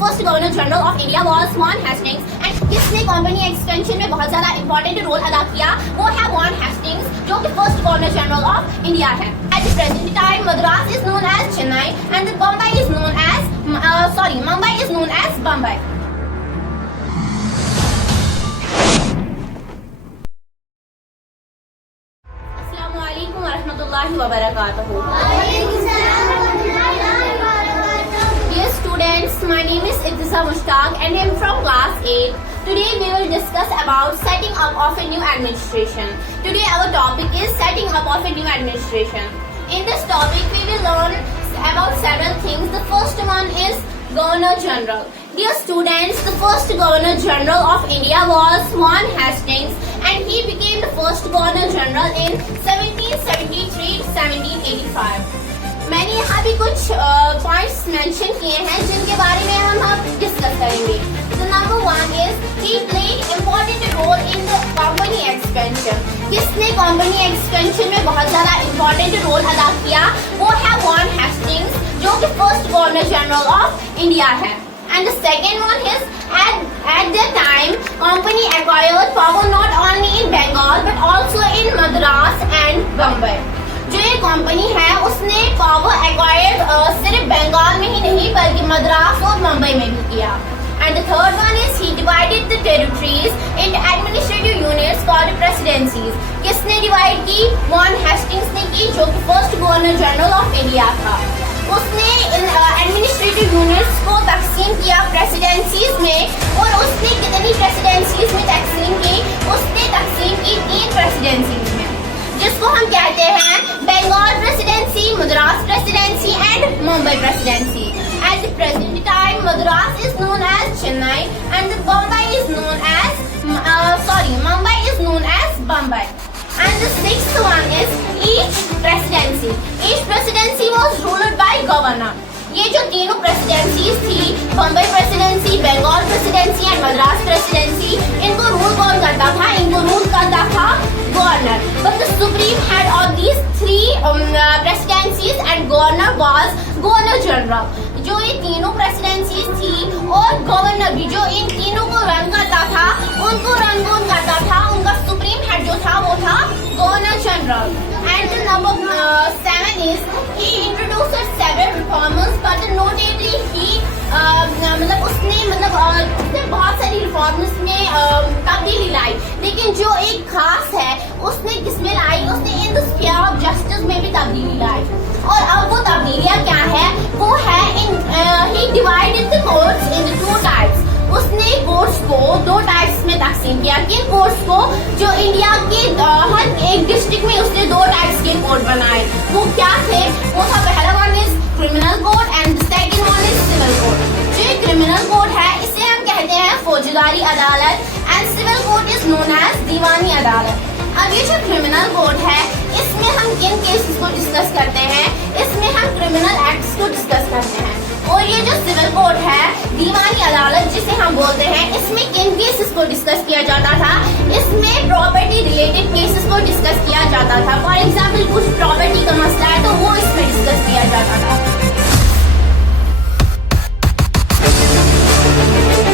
First governor general of India was Warren Hastings and किसने company expansion में बहुत ज्यादा इंपॉर्टेंट रोल अदा किया, वो है वॉन हेस्टिंग्स, जो कि first governor general of India है। At the present time Madras is known as Chennai and Mumbai is known as Bombay. अस्सलामु अलैकुम वरहमतुल्लाहि वबरकातुहू। Dear students, my name is Ittisa Mushtaq and I am from class 8. Today we will discuss about setting up of a new administration. Today our topic is setting up of a new administration. In this topic we will learn about several things. The first one is Governor General. Dear students, the first Governor General of India was Won Hastings and he became the first Governor General in 1773 to 1785. मैंने यहाँ भी कुछ points mention किए हैं जिनके बारे में हम अब डिस्कस करेंगे। So number one is he played important role in the company expansion. किसने कंपनी एक्सपेंशन में बहुत ज्यादा इम्पोर्टेंट रोल अदा किया, वो है वॉन हेस्टिंग्स, जो कि first governor general of India है। And the second one is at that time company acquired power not only in Bengal but also in Madras and Bombay. जो ये कंपनी है उसने पावर एक्वायर्ड सिर्फ बंगाल में ही नहीं बल्कि मद्रास और मुंबई में भी किया। And the third one is he divided the territories into administrative units called presidencies. किसने डिवाइड की? वॉन हेस्टिंग्स ने की, जो कि first governor general of India था। उसने एडमिनिस्ट्रेटिव यूनिट्स को तकसीम किया प्रेसिडेंसीज में, और उसने कितनी प्रेसिडेंसीज में तकसीम की? उसने तकसीम की 3 प्रेसिडेंसीज में, जिसको हम कहते हैं Bengal presidency, Madras presidency and Mumbai presidency. At the present time Madras is known as Chennai and Mumbai is known as Bombay. And the sixth one is each presidency. Each presidency was ruled by governor. ये जो तीनों प्रेसिडेंसीज थी, Bombay presidency, Bengal presidency and Madras presidency, इनको rule कौन करता था? इनको rule करता था governor. But the supreme head of these 3 presidencies and governor was governor general. जो ये तीनों प्रेसिडेंसीज थी और गवर्नर भी जो इन तीनों को रन करता था, उनको रन कौन करता था? उनका सुप्रीम हेड जो था वो था governor general. And number 7 is he introduced several reforms but notably he उसने बहुत सारी रिफॉर्म्स में तब्दीली लाई, लेकिन जो एक खास है उसने किसमें लाई? उसने in the sphere of justice में भी तब्दीली लाई। और अब वो तब्दीलियां क्या है? वो है he divided the courts into 2 types. उसने कोर्ट्स को 2 टाइप्स में तकसीम किया। किन कोर्ट्स को? जो इंडिया के हर एक डिस्ट्रिक्ट में उसने 2 टाइप्स के कोर्ट बनाए। वो क्या थे? वो था पहला one is criminal court and second one is civil court. जो क्रिमिनल कोर्ट है इसे हम कहते हैं फौजदारी अदालत and civil court is known as दीवानी अदालत। अब ये जो क्रिमिनल कोर्ट है इसमें हम किन केसेस को डिस्कस करते हैं? इसमें हम क्रिमिनल एक्ट्स को डिस्कस करते हैं। और ये जो सिविल कोर्ट है, दीवानी अदालत जिसे हम बोलते हैं, इसमें किन केसेस को डिस्कस किया जाता था? इसमें प्रॉपर्टी रिलेटेड केसेस को डिस्कस किया जाता था। फॉर एग्जाम्पल कुछ प्रॉपर्टी का मसला है तो वो इसमें डिस्कस किया जाता था।